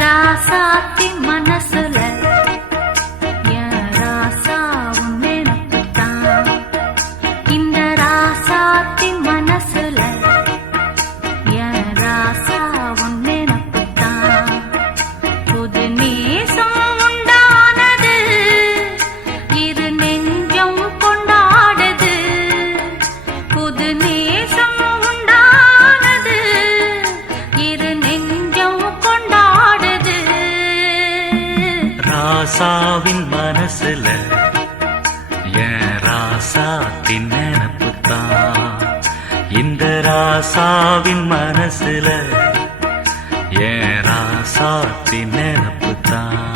ராசாத்தி மனசுல என் ராசா உன் நினைப்புத்தான். இந்த ராசாத்தி மனசுல என் ராசா உன் நினைப்புத்தான். புது நேசம் உண்டானது, இரு நெஞ்சம் கொண்டாடுது. புது நேசம் உண்டானது, இரு நெஞ்சம் கொண்டாடுது. ராசாவின் மனசுல என் ராசாத்தின் நினப்புத்தான். இந்த ராசாவின் மனசுல என் ராசாத்தின் நினப்புத்தான்.